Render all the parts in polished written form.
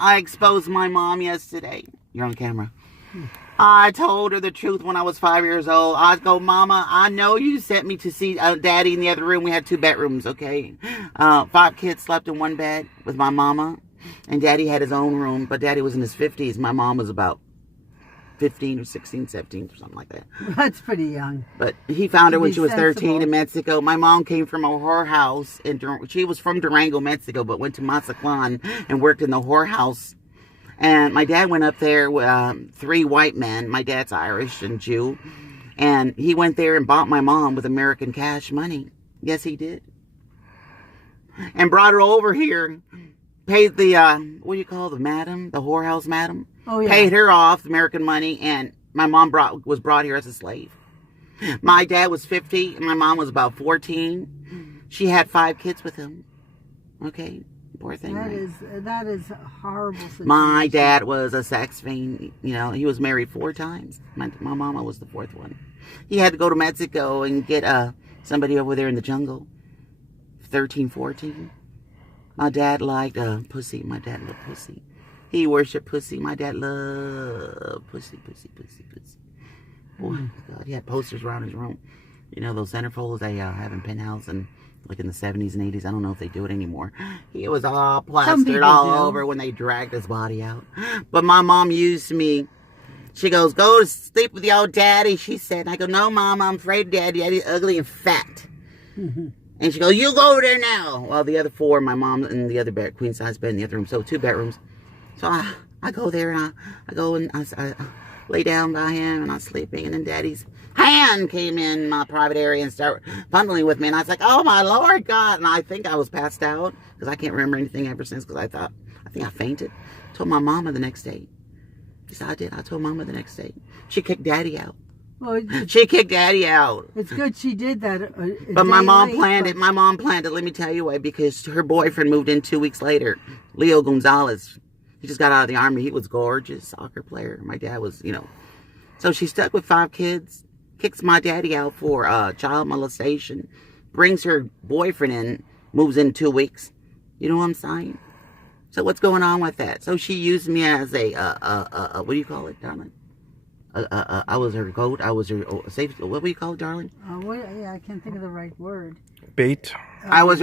I exposed my mom yesterday. You're on camera. I told her the truth when I was 5 years old. I go, Mama, I know you sent me to see Daddy in the other room. We had 2 bedrooms, okay? 5 kids slept in one bed with my mama. And Daddy had his own room. But Daddy was in his 50s. My mom was about 15 or 16, 17 or something like that. That's pretty young. But he found her when she was sensible. 13 in Mexico. My mom came from a whorehouse. She was from Durango, Mexico, but went to Mazatlan and worked in the whorehouse. And my dad went up there with 3 white men. My dad's Irish and Jew. And he went there and bought my mom with American cash money. Yes, he did. And brought her over here. Paid the, what do you call the madam? The whorehouse madam? Oh, yeah. Paid her off American money. And my mom was brought here as a slave. My dad was 50. And my mom was about 14. She had 5 kids with him. Okay. Poor thing, that is a horrible situation. My dad was a sex fiend. You know, he was married 4 times. My mama was the 4th one. He had to go to Mexico and get somebody over there in the jungle. 13, 14. My dad liked pussy. My dad loved pussy. He worshipped pussy. My dad loved pussy. Boy, God, he had posters around his room. You know, those centerfolds they have in Penthouse and like in the 70s and 80s. I don't know if they do it anymore. He was all plastered all over when they dragged his body out. But my mom used me. She goes, go to sleep with your daddy, she said. And I go, no, Mom, I'm afraid of Daddy. Daddy's ugly and fat. And she goes, you go over there now. Well, the other 4, my mom in the other bed, queen size bed in the other room. So 2 bedrooms. So I go there and I go and I lay down by him and I'm sleeping. And then Daddy's hand came in my private area and started fondling with me. And I was like, oh, my Lord God. And I think I was passed out because I can't remember anything ever since because I think I fainted. Told my mama the next day. Yes, I did. I told Mama the next day. She kicked Daddy out. Well, she kicked Daddy out. It's good she did that. But my mom planned it. My mom planned it. Let me tell you why. Because her boyfriend moved in 2 weeks later. Leo Gonzalez. He just got out of the army. He was gorgeous. Soccer player. My dad was, you know. So she stuck with 5 kids. Kicks my daddy out for child molestation. Brings her boyfriend in. Moves in 2 weeks. You know what I'm saying? So what's going on with that? So she used me as a, what do you call it, darling? I was her goat. I was her safe. What do you call it, darling? Yeah, I can't think of the right word. Bait. I was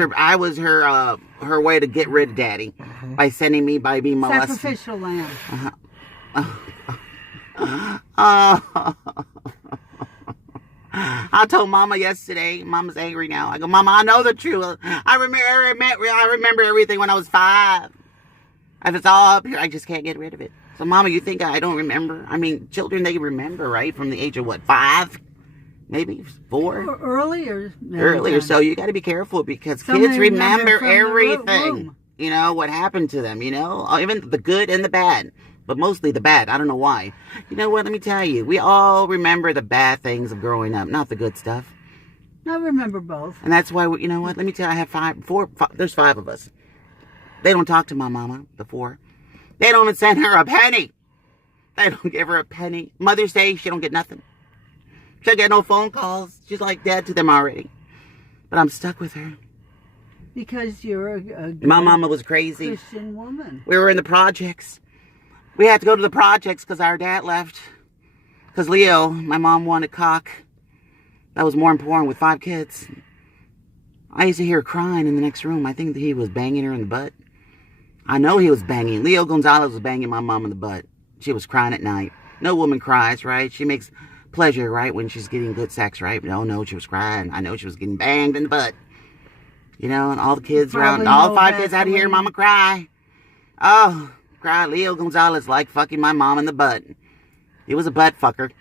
her way to get rid of Daddy by sending me by being molested. Sacrificial lamb. I told Mama yesterday. Mama's angry now. I go, Mama, I know the truth. I remember everything when I was 5. If it's all up here, I just can't get rid of it. So, Mama, you think I don't remember? I mean, children, they remember, right? From the age of, what, 5? Maybe 4? Or earlier. Earlier. So, you got to be careful because kids remember everything. You know, what happened to them, you know? Even the good and the bad. But mostly the bad. I don't know why. You know what? Let me tell you. We all remember the bad things of growing up, not the good stuff. I remember both. And that's why, you know what? Let me tell you, I have 5. There's 5 of us. They don't talk to my mama, the 4. They don't even send her a penny. They don't give her a penny. Mother's Day, she don't get nothing. She don't get no phone calls. She's like dead to them already. But I'm stuck with her. Because you're a good my mama was crazy. Christian woman. We were in the projects. We had to go to the projects because our dad left. Because Leo, my mom wanted cock. That was more important with 5 kids. I used to hear her crying in the next room. I think that he was banging her in the butt. I know he was banging. Leo Gonzalez was banging my mom in the butt. She was crying at night. No woman cries, right? She makes pleasure, right, when she's getting good sex, right? No, she was crying. I know she was getting banged in the butt. You know, and all the kids around, all 5 kids out here, Mama cry. Oh, cry. Leo Gonzalez like fucking my mom in the butt. He was a butt fucker.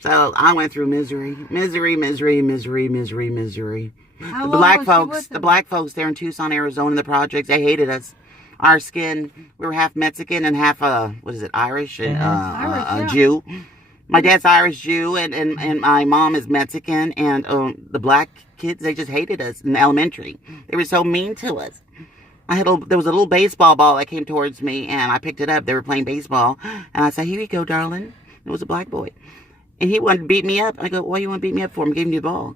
So I went through misery. The black folks there in Tucson, Arizona, in the projects, they hated us. Our skin, we were half Mexican and half, Irish and Jew. My dad's Irish Jew and my mom is Mexican. And the black kids, they just hated us in elementary. They were so mean to us. There was a little baseball ball that came towards me and I picked it up. They were playing baseball. And I said, here you go, darling. It was a black boy. And he wanted to beat me up. I go, why you want to beat me up for? I'm giving you the ball.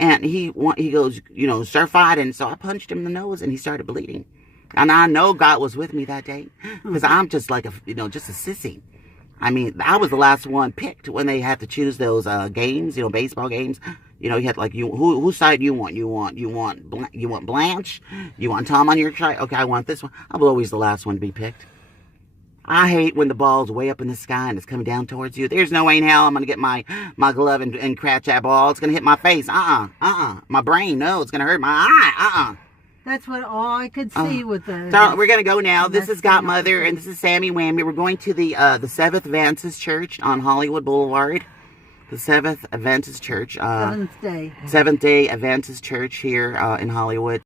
And he goes, you know, start fighting. So I punched him in the nose and he started bleeding. And I know God was with me that day because I'm just like just a sissy. I mean, I was the last one picked when they had to choose those games, baseball games. You had like whose side you want? You want Blanche? You want Tom on your side? Okay, I want this one. I was always the last one to be picked. I hate when the ball's way up in the sky and it's coming down towards you. There's no way in hell I'm gonna get my glove and catch that ball. It's gonna hit my face. My brain. No, it's gonna hurt my eye. That's what all I could see with the. So we're gonna go now. This is Godmother, and this is Sammy Whammy. We're going to the Seventh Adventist Church on Hollywood Boulevard. The Seventh Adventist Church. Seventh Day. Seventh Day Adventist Church here in Hollywood.